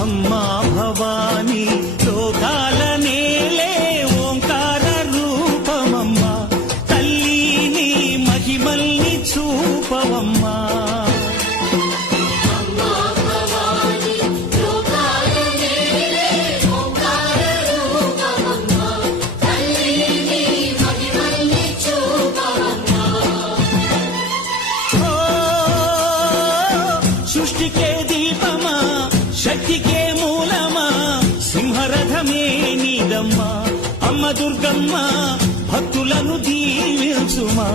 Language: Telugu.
అమ్మా భవానీ లోకాల నేలే ఓంకార రూపమమ్మా, తల్లి నీ మహిమల్ని చూపవమ్మా. సృష్టికే దీపమా, శక్తికే మూలమా, సింహరథమే నీదమ్మా. అమ్మ దుర్గమ్మ భక్తులను దీవించుమా.